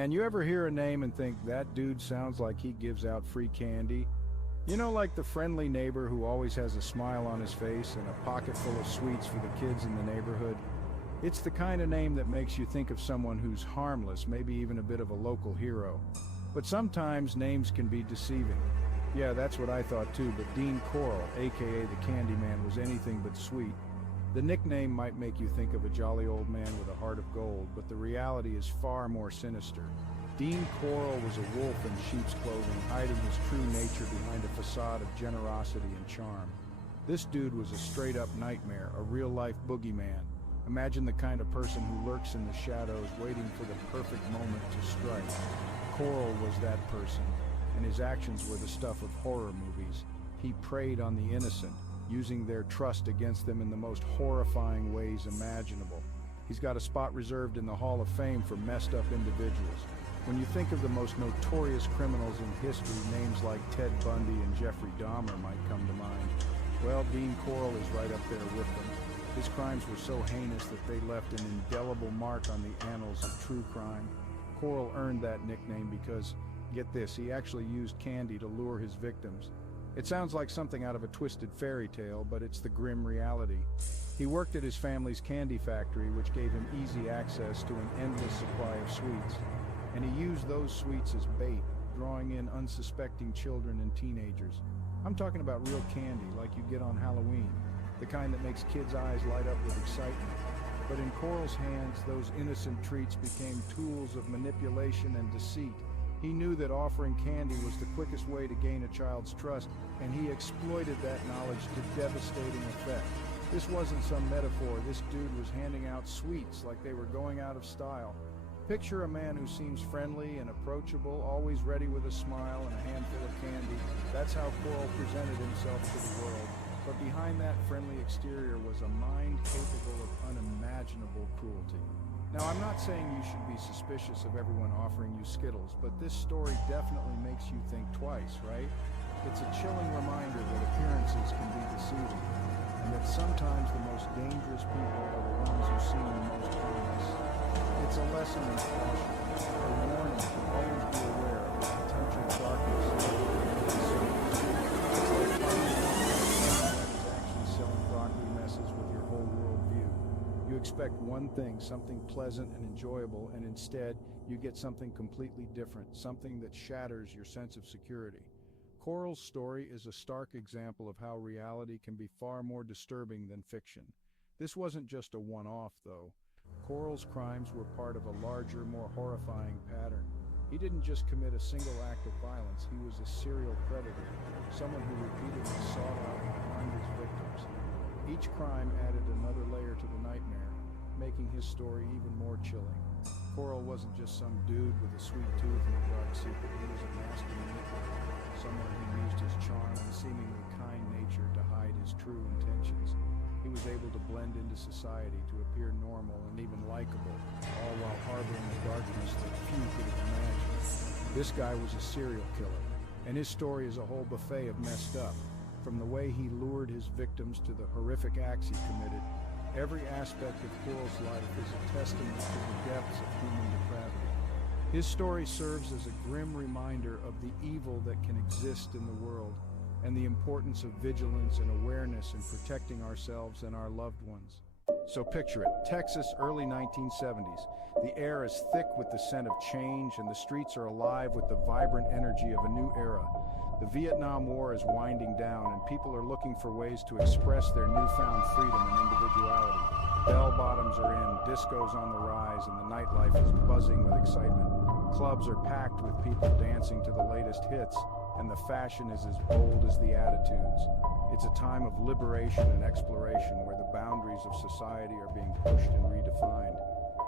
man, you ever hear a name and think that dude sounds like he gives out free candy? You know, like the friendly neighbor who always has a smile on his face and a pocket full of sweets for the kids in the neighborhood? It's the kind of name that makes you think of someone who's harmless, maybe even a bit of a local hero. But sometimes names can be deceiving. Yeah, that's what I thought too, but Dean Corll, aka the Candyman, was anything but sweet. The nickname might make you think of a jolly old man with a heart of gold, but the reality is far more sinister. Dean Corll was a wolf in sheep's clothing, hiding his true nature behind a facade of generosity and charm. This dude was a straight-up nightmare, a real-life boogeyman. Imagine the kind of person who lurks in the shadows, waiting for the perfect moment to strike. Corll was that person, and his actions were the stuff of horror movies. He preyed on the innocent, using their trust against them in the most horrifying ways imaginable. He's got a spot reserved in the Hall of Fame for messed up individuals. When you think of the most notorious criminals in history, names like Ted Bundy and Jeffrey Dahmer might come to mind. Well, Dean Corll is right up there with them. His crimes were so heinous that they left an indelible mark on the annals of true crime. Corll earned that nickname because, get this, he actually used candy to lure his victims. It sounds like something out of a twisted fairy tale, but it's the grim reality. He worked at his family's candy factory, which gave him easy access to an endless supply of sweets. And he used those sweets as bait, drawing in unsuspecting children and teenagers. I'm talking about real candy, like you get on Halloween, the kind that makes kids' eyes light up with excitement. But in Corll's hands, those innocent treats became tools of manipulation and deceit. He knew that offering candy was the quickest way to gain a child's trust, and he exploited that knowledge to devastating effect. This wasn't some metaphor. This dude was handing out sweets like they were going out of style. Picture a man who seems friendly and approachable, always ready with a smile and a handful of candy. That's how Corll presented himself to the world. But behind that friendly exterior was a mind capable of unimaginable cruelty. Now, I'm not saying you should be suspicious of everyone offering you Skittles, but this story definitely makes you think twice, right? It's a chilling reminder that appearances can be deceiving, and that sometimes the most dangerous people are the ones who seem the most harmless. It's a lesson in caution, a warning to always be aware of the potential darkness that is actually selling broccoli messes with your whole worldview. You expect one thing, something pleasant and enjoyable, and instead you get something completely different, something that shatters your sense of security. Corll's story is a stark example of how reality can be far more disturbing than fiction. This wasn't just a one-off, though. Corll's crimes were part of a larger, more horrifying pattern. He didn't just commit a single act of violence, he was a serial predator, someone who repeatedly sought out and harmed his victims. Each crime added another layer to the nightmare, making his story even more chilling. Corll wasn't just some dude with a sweet tooth and a dark secret. He was a master manipulator, someone who used his charm and seemingly kind nature to hide his true intentions. He was able to blend into society, to appear normal and even likable, all while harboring a darkness that few could have imagined. This guy was a serial killer, and his story is a whole buffet of messed up. From the way he lured his victims to the horrific acts he committed, every aspect of Corll's life is a testament to the depths of human depravity. His story serves as a grim reminder of the evil that can exist in the world, and the importance of vigilance and awareness in protecting ourselves and our loved ones. So picture it, Texas, early 1970s. The air is thick with the scent of change, and the streets are alive with the vibrant energy of a new era. The Vietnam War is winding down, and people are looking for ways to express their newfound freedom and individuality. Bell-bottoms are in, disco's on the rise, and the nightlife is buzzing with excitement. Clubs are packed with people dancing to the latest hits, and the fashion is as bold as the attitudes. It's a time of liberation and exploration where the boundaries of society are being pushed and redefined.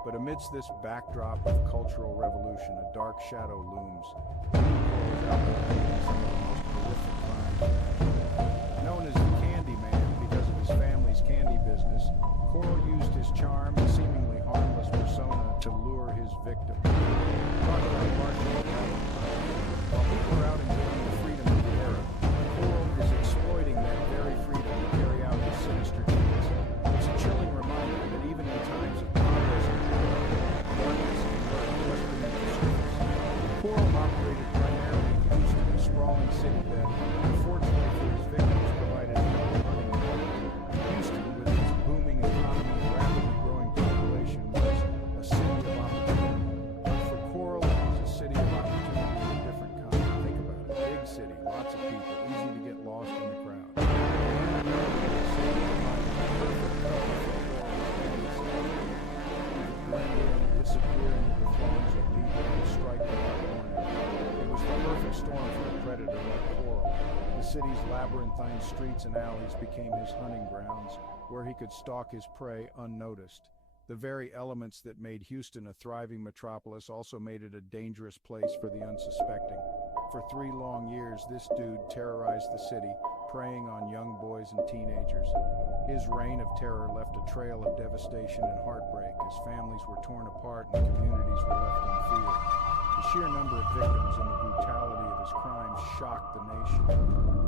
But amidst this backdrop of cultural revolution, a dark shadow looms. Dean Corll is out there committing some of the most horrific crimes imaginable. Known as the Candyman because of his family's candy business, Corll used his charm and seemingly harmless persona to lure his victims. Talk about marginal talent. While people are out enjoying the freedom of the era, Corll is exploiting that very freedom to carry out his sinister deeds. It's a chilling reminder that even in times of progress and joy, darkness can lurk just beneath the surface. city's labyrinthine streets and alleys became his hunting grounds, where he could stalk his prey unnoticed. The very elements that made Houston a thriving metropolis also made it a dangerous place for the unsuspecting. For 3 long years, this dude terrorized the city, preying on young boys and teenagers. His reign of terror left a trail of devastation and heartbreak as families were torn apart and communities were left in fear. The sheer number of victims and the brutality of his crimes shocked the nation.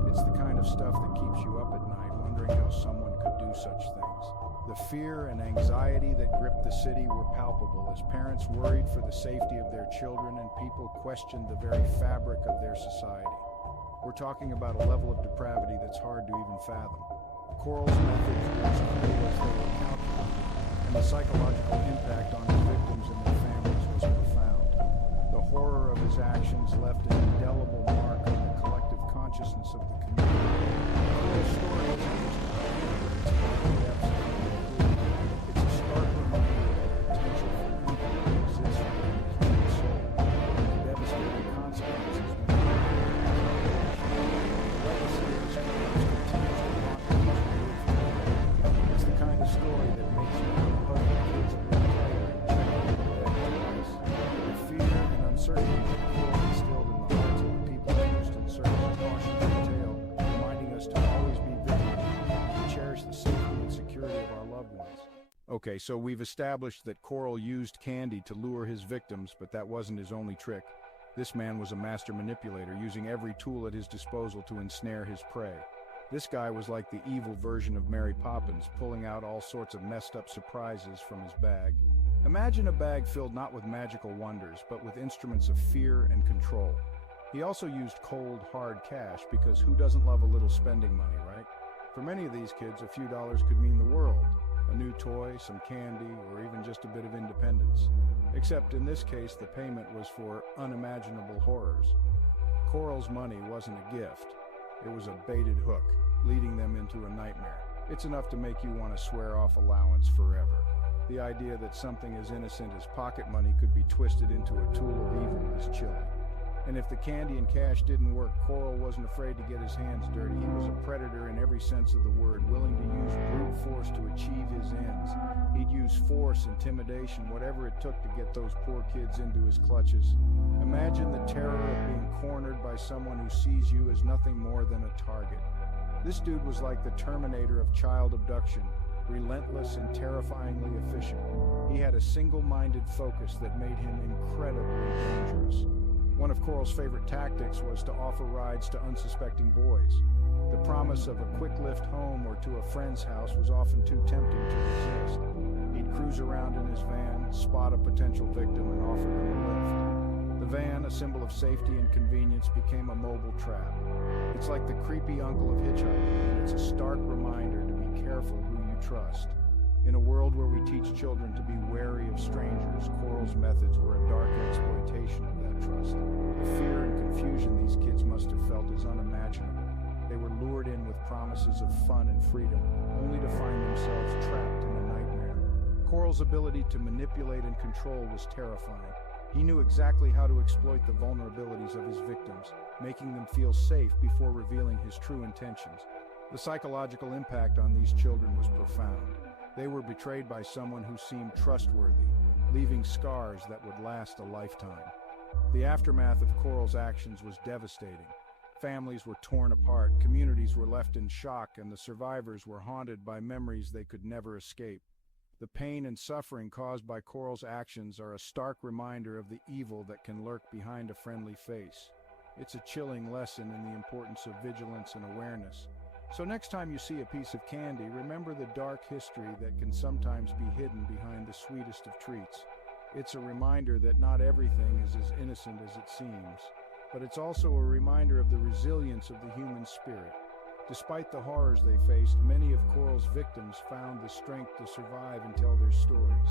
It's the kind of stuff that keeps you up at night, wondering how someone could do such things. The fear and anxiety that gripped the city were palpable as parents worried for the safety of their children and people questioned the very fabric of their society. We're talking about a level of depravity that's hard to even fathom. Corll's methods were as cruel as they were calculated, and the psychological impact on his victims and their families was profound. The horror of his actions left an indelible mark on the collective consciousness of the community. Corll's story isn't just a it's a stark reminder of the potential for evil that exists within the human soul, and the devastating consequences when the legacy of his crimes continues to haunt those who live through it. It's the kind of story that makes you want to hug the kids that live tighter and check on the dead twice. The fear and uncertainty that Corll instilled in the hearts of the people of Houston serves as a cautionary tale, reminding us to always be vigilant and cherish the safety and security of our loved ones. Okay, so we've established that Corll used candy to lure his victims, but that wasn't his only trick. This man was a master manipulator, using every tool at his disposal to ensnare his prey. This guy was like the evil version of Mary Poppins, pulling out all sorts of messed up surprises from his bag. Imagine a bag filled not with magical wonders, but with instruments of fear and control. He also used cold, hard cash, because who doesn't love a little spending money, right? For many of these kids, a few dollars could mean the world. A new toy, some candy, or even just a bit of independence. Except in this case, the payment was for unimaginable horrors. Corll's money wasn't a gift. It was a baited hook, leading them into a nightmare. It's enough to make you want to swear off allowance forever. The idea that something as innocent as pocket money could be twisted into a tool of evil is chilling. And if the candy and cash didn't work, Corll wasn't afraid to get his hands dirty. He was a predator in every sense of the word, willing to use brute force to achieve his ends. He'd use force, intimidation, whatever it took to get those poor kids into his clutches. Imagine the terror of being cornered by someone who sees you as nothing more than a target. This dude was like the Terminator of child abduction, relentless and terrifyingly efficient. He had a single-minded focus that made him incredibly dangerous. One of Corll's favorite tactics was to offer rides to unsuspecting boys. The promise of a quick lift home or to a friend's house was often too tempting to resist. He'd cruise around in his van, spot a potential victim, and offer them a lift. The van, a symbol of safety and convenience, became a mobile trap. It's like the creepy uncle of hitchhiking, and it's a stark reminder to be careful who you trust. In a world where we teach children to be wary of strangers, Corll's methods were a dark exploitation of that trust. The fear and confusion these kids must have felt is unimaginable. They were lured in with promises of fun and freedom, only to find themselves trapped in a nightmare. Corll's ability to manipulate and control was terrifying. He knew exactly how to exploit the vulnerabilities of his victims, making them feel safe before revealing his true intentions. The psychological impact on these children was profound. They were betrayed by someone who seemed trustworthy, leaving scars that would last a lifetime. The aftermath of Corll's actions was devastating. Families were torn apart, communities were left in shock, and the survivors were haunted by memories they could never escape. The pain and suffering caused by Corll's actions are a stark reminder of the evil that can lurk behind a friendly face. It's a chilling lesson in the importance of vigilance and awareness. So next time you see a piece of candy, remember the dark history that can sometimes be hidden behind the sweetest of treats. It's a reminder that not everything is as innocent as it seems, but it's also a reminder of the resilience of the human spirit. Despite the horrors they faced, many of Corll's victims found the strength to survive and tell their stories.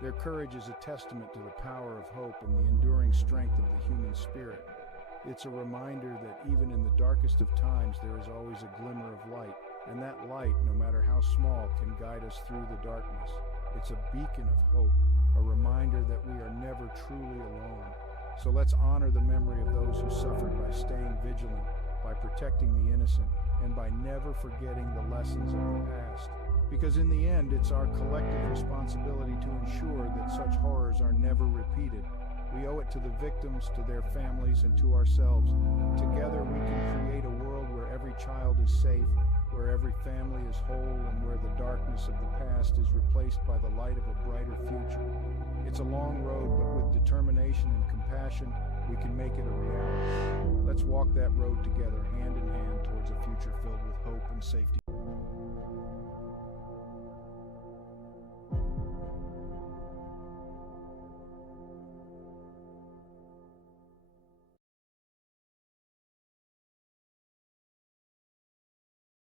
Their courage is a testament to the power of hope and the enduring strength of the human spirit. It's a reminder that even in the darkest of times there is always a glimmer of light, and that light, no matter how small, can guide us through the darkness. It's a beacon of hope, a reminder that we are never truly alone. So let's honor the memory of those who suffered by staying vigilant, by protecting the innocent, and by never forgetting the lessons of the past. Because in the end, it's our collective responsibility to ensure that such horrors are never repeated. We owe it to the victims, to their families, and to ourselves. Together we can create a world where every child is safe, where every family is whole, and where the darkness of the past is replaced by the light of a brighter future. It's a long road, but with determination and compassion, we can make it a reality. Let's walk that road together, hand in hand, towards a future filled with hope and safety.